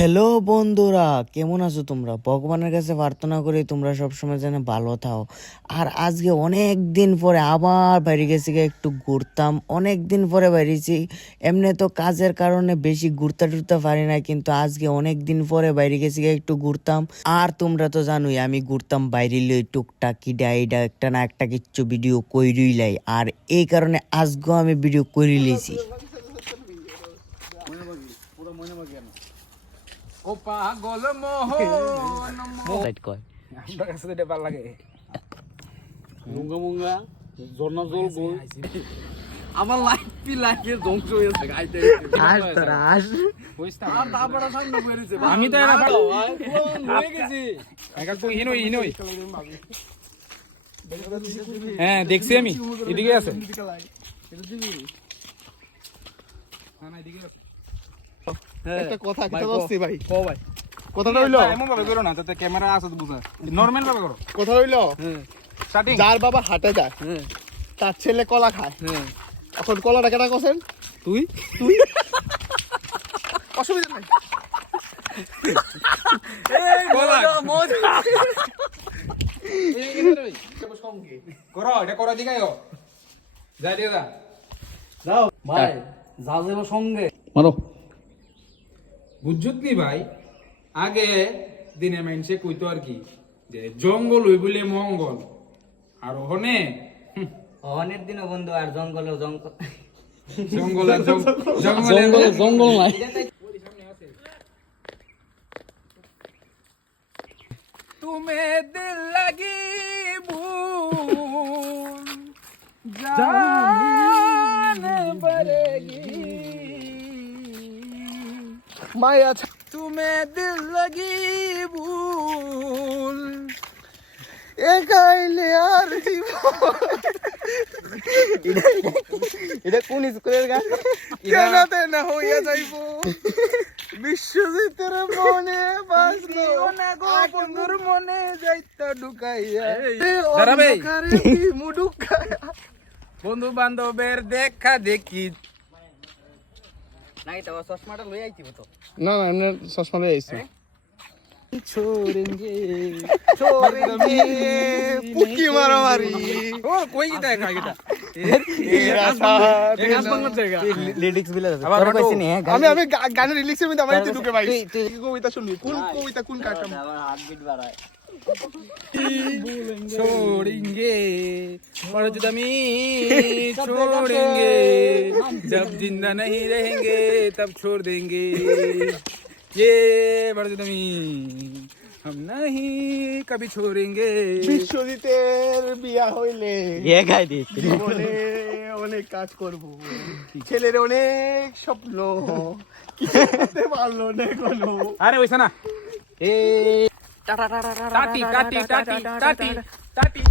Hello বন্ধুরা। কেমন আছো তোমরা? ভগবানের কাছে প্রার্থনা করি তোমরা সবসময় যেন ভালো থাও। আর আজকে অনেক দিন পরে আবার বাইরে গেছি একটু ঘুরতাম। অনেক দিন পরে বাইরেছি। এমনি তো কাজের কারণে বেশি ঘুরতে টুরতে পারি না, কিন্তু আজকে অনেক দিন পরে বাইরে গেছি একটু ঘুরতাম। আর তোমরা তো জানোই, আমি ঘুরতাম বাইরে লই টুকটাক কিডা এইডা একটা না একটা কিচ্ছু ভিডিও কইরই লাই। আর এই কারণে আজকেও আমি ভিডিও করি লিছি। ও পাগল মোহন কয়। আমরা কাছে এটা ভালো লাগে। মুঙ্গা মুঙ্গা ঝর্ণা জল গোল। আমার লাইফ পি লাইফে ধ্বংস হয়েছে গাইতে আস তোরা আস। আর তারপরে সামনে বেরিয়েছে আমি তো এরা হয়ে গেছি। একা কই হিনই হিনই। হ্যাঁ দেখছি আমি। এদিকে আছে। না না এদিকে আছে। একটা কথা ভাই, কথা কও। ভাই। কো ভাই। কথাটা হইল? এমন ভাবে করো না যাতে ক্যামেরা আছে তো বুঝা। নরমাল ভাবে করো। কথা হইল? হ্যাঁ। স্টার্টিং যার বাবা হাটে যায় হ্যাঁ। তার ছেলে কলা খায়। হ্যাঁ। এখন কলাটা কেনা করছেন? তুই? অসুবিধা নাই। মারো। বুঝছত নি ভাই? আগে দিনে মাইনসে কইতো আর কি যে জঙ্গল হই বলে মঙ্গল। আর ওখানে অনেক দিনও বন্ধু আর জঙ্গলে জঙ্গল জঙ্গল আর জঙ্গল। জঙ্গল জঙ্গল নাই। তুমি দিল লাগি ভুল। জানে মায়া तुम्हें दिल लगी भूल একাইলে আর এটা কোন স্কুলের গান কেনাতে না হইয়া যাইব বিশ্বজিতের মনে বাসলো না গো বন্ধুর মনে যাইতা ঢুকাইয়া দাঁড়াবে দাঁড়াবে। মুডুকায়া বন্ধু বান্ধবের দেখা দেখি নাই তো চশমাটা লই আইছি তো। না না এমনি চশমা লয়ে আইছি। লিরিক্স বিলা নি। আমি আমি গানের রিলিক্সের মধ্যে আমার একটু ঢুকে ভাই তুই- তুই- কবিতা শুনবি? কোন কবিতা কোন কাটা আমার হার্টবিট বাড়ায়। छोड़ेंगे और जब हम छोड़ेंगे जब जिंदा नहीं रहेंगे तब छोड़ देंगे ये बड़जमी हम नहीं कभी छोड़ेंगे বিশ্বজিতের বিয়া হইলে এ গাই দিস জীবনে অনেক কাজ করব ছেলের অনেক স্বপ্ন কিছু করতে পারলো না কোনো अरे वैसा ना ए টাটি টাটি টাটি টাটি টাটি